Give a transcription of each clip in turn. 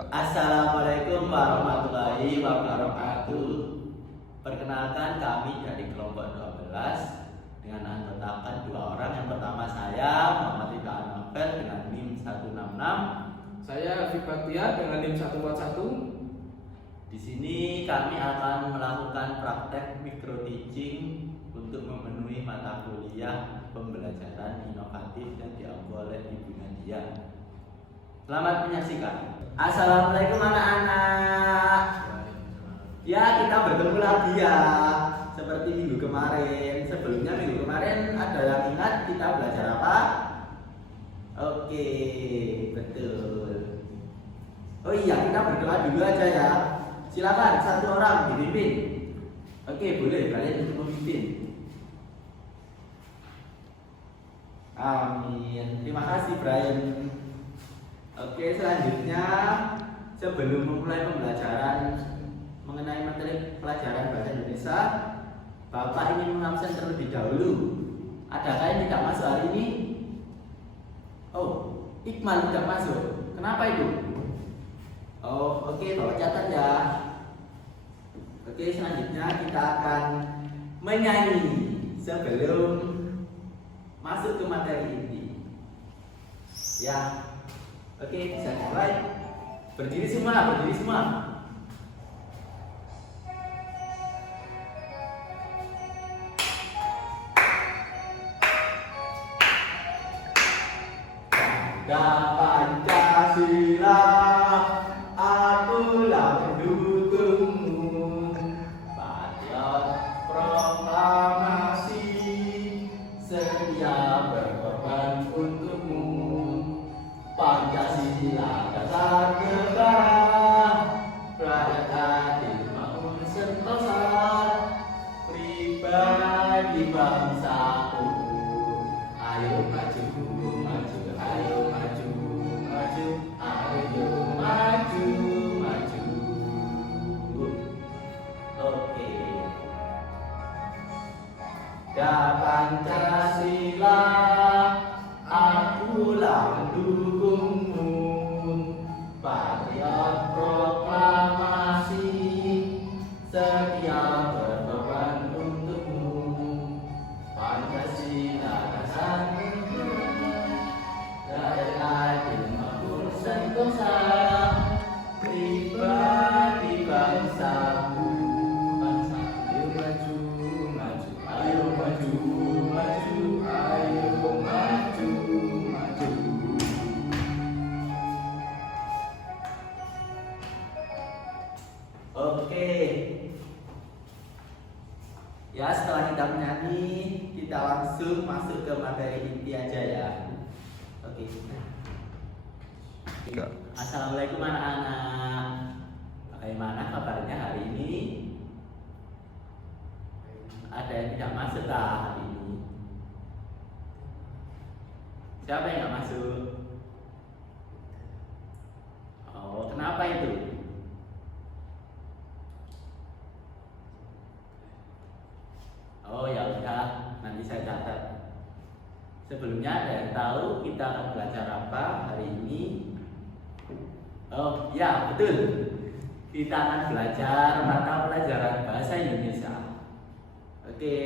Ya. Assalamualaikum warahmatullahi wabarakatuh. Perkenalkan, kami dari kelompok 12 dengan anggotakan 2 orang. Yang pertama saya Muhammad Rida Novel dengan NIM 166. Saya Afif Baktiar dengan NIM 141. Di sini kami akan melakukan praktek micro teaching untuk memenuhi mata kuliah pembelajaran inovatif dan diambil oleh Ibu Nadia. Selamat menyaksikan. Assalamualaikum anak-anak. Ya, kita bertemu lagi ya. Seperti minggu kemarin. Sebelumnya minggu kemarin ada yang ingat kita belajar apa? Oke, betul. Oh iya, kita berdoa dulu aja ya. Silakan satu orang dipimpin. Oke, boleh kalian untuk memimpin. Amin. Terima kasih Brian. Oke, selanjutnya sebelum memulai pembelajaran mengenai materi pelajaran bahasa Indonesia, Bapak ingin mengabsen terlebih dahulu. Adakah yang tidak masuk hari ini? Oh, Iqmal tidak masuk. Kenapa itu? Oh, oke, Bapak catat ya. Oke, selanjutnya kita akan menyanyi sebelum masuk ke materi inti. Ya. Oke, bisa mulai. Berdiri semua, berdiri semua. Pancasila, akulah pendukungmu. Patriot proklamasi, setia berkorban untukmu. Pancasila dasar negara, rakyat adil makmur sentosa, pribadi bangsaku. Ayo maju, maju, ayo maju, maju, ayo maju, maju. Oke. Da Pancasila, akulah pendukungmu. Patriot proklamasi, setia berkorban untukmu. Pancasila dasar negara, rakyat adil makmur sentosa, pribadi bangsaku. Bangsa ayo maju, maju, ayo maju, maju, ayo maju, maju. Oke. Ya, setelah kita menyanyi, kita langsung masuk ke materi inti aja ya. Oke. Ya. Assalamualaikum anak-anak. Bagaimana kabarnya hari ini? Ada yang tidak masuk lah hari ini? Siapa yang nggak masuk? Oh, kenapa itu? Oh ya udah, nanti saya catat. Sebelumnya ada yang tahu kita akan belajar apa hari ini? Oh ya betul, kita akan belajar mata pelajaran bahasa Indonesia. Oke.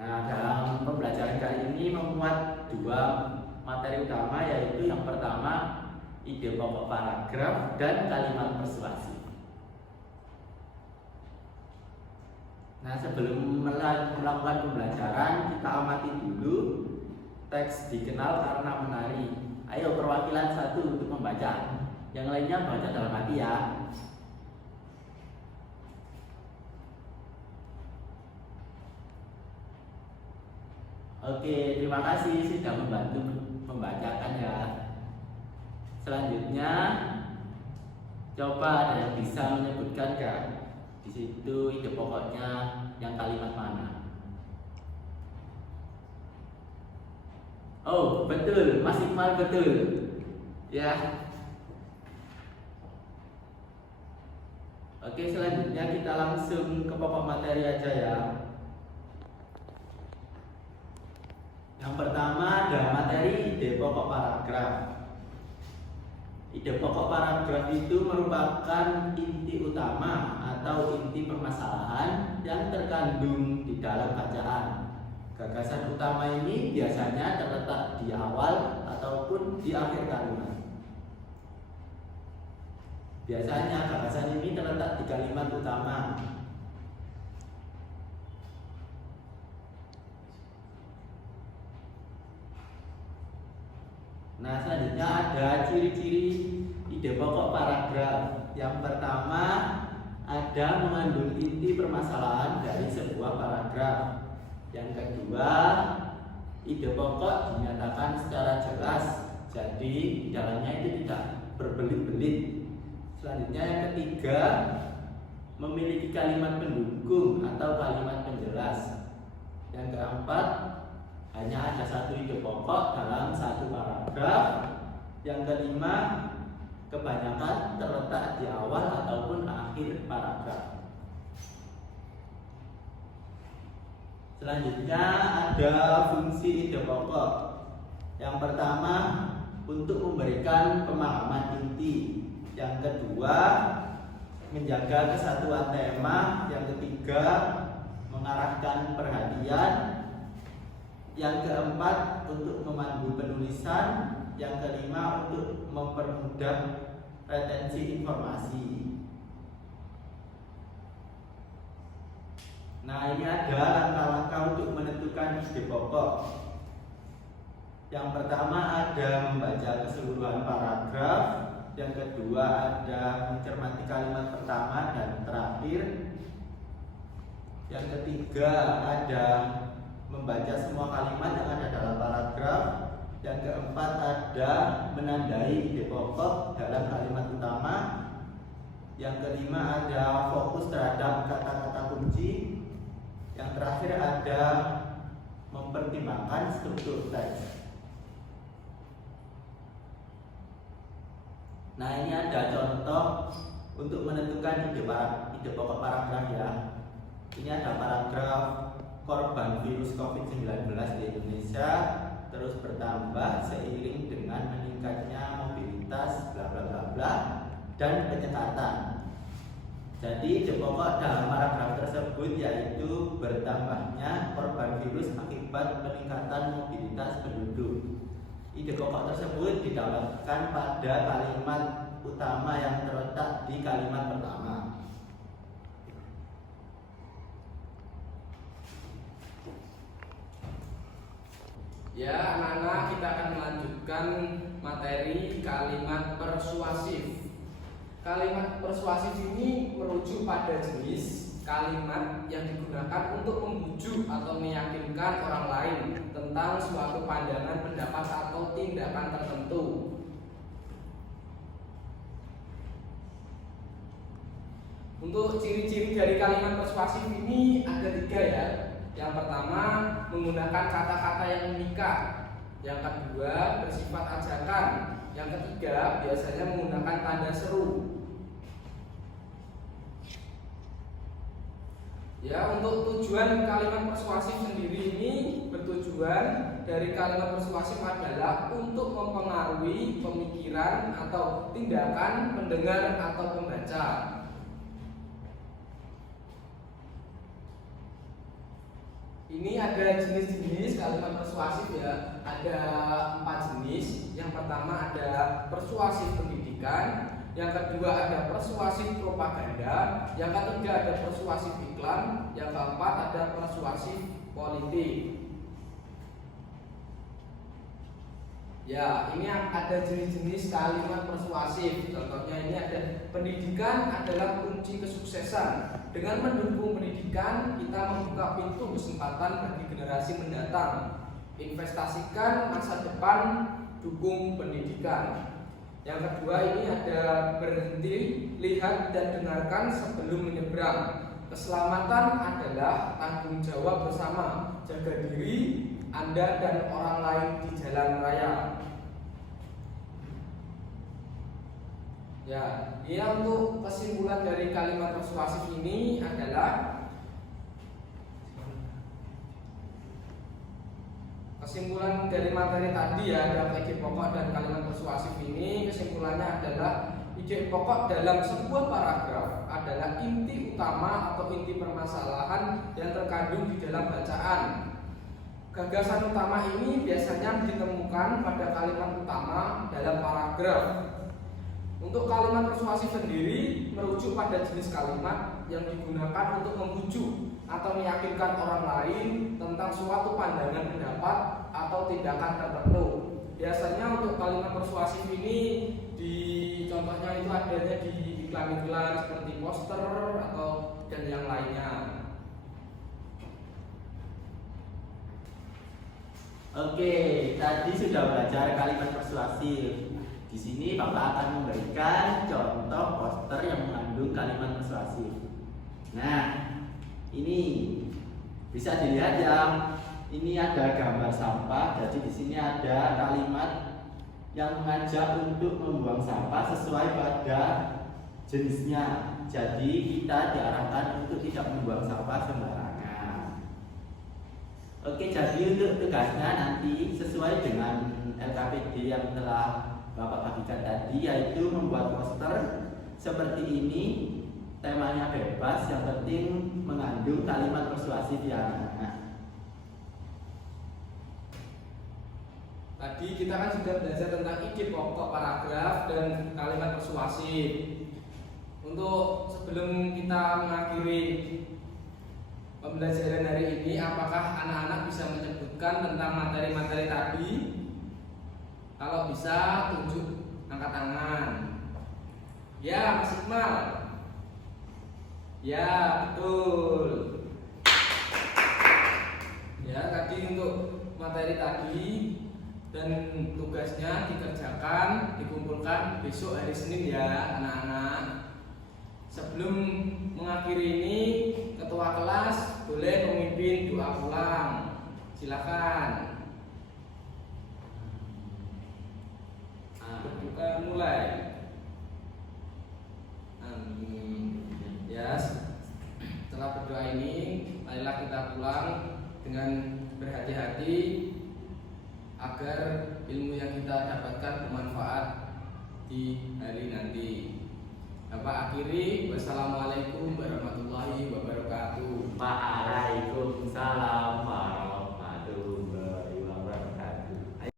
Nah, dalam pembelajaran kali ini memuat 2 materi utama, yaitu yang pertama ide pokok paragraf dan kalimat persuasi. Nah, sebelum melakukan pembelajaran, kita amati dulu teks dikenal karena menari. Ayo, perwakilan 1 untuk membaca. Yang lainnya baca dalam hati ya. Oke, terima kasih sudah membantu membacakan ya. Selanjutnya, coba ada yang bisa menyebutkan gak? Di situ ide pokoknya yang kalimat mana? Oh, betul, Mas Iqmal betul. Ya. Oke, selanjutnya kita langsung ke pokok materi aja ya. Yang pertama ada materi ide pokok paragraf. Ide pokok paragraf itu merupakan inti utama atau inti permasalahan yang terkandung di dalam bacaan. Gagasan utama ini biasanya terletak di awal ataupun di akhir kalimat. Biasanya gagasan ini terletak di kalimat utama. Nah, selanjutnya ada ciri-ciri ide pokok paragraf. Yang pertama, ada mengandung inti permasalahan dari sebuah paragraf. Yang kedua, ide pokok dinyatakan secara jelas, jadi di dalamnya itu tidak berbelit-belit. Selanjutnya yang ketiga, memiliki kalimat pendukung atau kalimat penjelas. Yang keempat, hanya ada satu ide pokok dalam satu paragraf. Yang kelima, kebanyakan terletak di awal ataupun akhir paragraf. Selanjutnya ada fungsi ide pokok. Yang pertama, untuk memberikan pemahaman inti. Yang kedua, menjaga kesatuan tema. Yang ketiga, mengarahkan perhatian. Yang keempat, untuk memandu penulisan. Yang kelima, untuk mempermudah retensi informasi. Nah, ini ada langkah-langkah untuk menentukan ide pokok. Yang pertama ada membaca keseluruhan paragraf. Yang kedua ada mencermati kalimat pertama dan terakhir. Yang ketiga ada membaca semua kalimat yang ada dalam paragraf. Yang keempat ada menandai ide pokok dalam kalimat utama. Yang kelima ada fokus terhadap kata-kata kunci. Yang terakhir ada mempertimbangkan struktur teks. Nah, ini ada contoh untuk menentukan ide pokok paragraf ya. Ini ada paragraf korban virus COVID-19 di Indonesia terus bertambah seiring dengan meningkatnya mobilitas bla bla bla bla dan penyekatan. Jadi ide pokok dalam paragraf tersebut yaitu bertambahnya korban virus akibat peningkatan mobilitas penduduk. Ide pokok tersebut didapatkan pada kalimat utama yang terletak di kalimat pertama. Ya, anak-anak, kita akan melanjutkan materi kalimat persuasif. Kalimat persuasif ini merujuk pada jenis kalimat yang digunakan untuk membujuk atau meyakinkan orang lain tentang suatu pandangan, pendapat, atau tindakan tertentu. Untuk ciri-ciri dari kalimat persuasif ini ada 3 ya. Yang pertama, menggunakan kata-kata yang memikat. Yang kedua, bersifat ajakan. Yang ketiga, biasanya menggunakan tanda seru. Ya, untuk tujuan kalimat persuasif sendiri ini bertujuan dari kalimat persuasif adalah untuk mempengaruhi pemikiran atau tindakan pendengar atau pembaca. Ini ada jenis-jenis kalimat persuasif ya. Ada 4 jenis. Yang pertama ada persuasif pendidikan. Yang kedua ada persuasif propaganda. Yang ketiga ada persuasif iklan. Yang keempat ada persuasif politik. Ya, ini ada jenis-jenis kalimat persuasif. Contohnya ini ada pendidikan adalah kunci kesuksesan. Dengan mendukung pendidikan, kita membuka pintu kesempatan bagi generasi mendatang. Investasikan masa depan, dukung pendidikan. Yang kedua ini ada berhenti, lihat dan dengarkan sebelum menyeberang. Keselamatan adalah tanggung jawab bersama. Jaga diri Anda dan orang lain di jalan raya. Ya, untuk kesimpulan dari kalimat persuasif ini adalah kesimpulan dari materi tadi ya, ada ide pokok dan kalimat persuasif ini. Kesimpulan kesimpulannya adalah ide pokok dalam sebuah paragraf adalah inti utama atau inti permasalahan yang terkandung di dalam bacaan. Gagasan utama ini biasanya ditemukan pada kalimat utama dalam paragraf. Untuk kalimat persuasif sendiri merujuk pada jenis kalimat yang digunakan untuk membujuk atau meyakinkan orang lain tentang suatu pandangan pendapat atau tindakan tertentu. Biasanya untuk kalimat persuasif ini contohnya itu adanya di iklan-iklan seperti poster atau dan yang lainnya. Oke, tadi sudah belajar kalimat persuasif. Di sini Bapak akan memberikan contoh poster yang mengandung kalimat persuasif. Nah, ini bisa dilihat ya. Ini ada gambar sampah. Jadi di sini ada kalimat yang mengajak untuk membuang sampah sesuai pada jenisnya. Jadi kita diarahkan untuk tidak membuang sampah sembarangan. Oke, jadi untuk tugasnya nanti sesuai dengan LKPD yang telah Bapak bagikan tadi, yaitu membuat poster seperti ini. Temanya bebas, yang penting mengandung kalimat persuasif ya anak-anak. Tadi kita kan sudah belajar tentang ide pokok paragraf dan kalimat persuasif. Untuk sebelum kita mengakhiri pembelajaran hari ini, apakah anak-anak bisa menyebutkan tentang materi-materi tadi? Kalau bisa, tunjuk angkat tangan. Ya, Mas Iqmal. Ya, betul. Ya, tadi untuk materi tadi dan tugasnya dikerjakan, dikumpulkan besok hari Senin ya, anak-anak. Sebelum mengakhiri ini, ketua kelas boleh memimpin doa pulang. Silakan. Kita mulai. Amin. Ya, setelah berdoa ini, marilah kita pulang dengan berhati-hati agar ilmu yang kita dapatkan bermanfaat di hari nanti. Bapak akhiri, wassalamualaikum warahmatullahi wabarakatuh. Waalaikumsalam.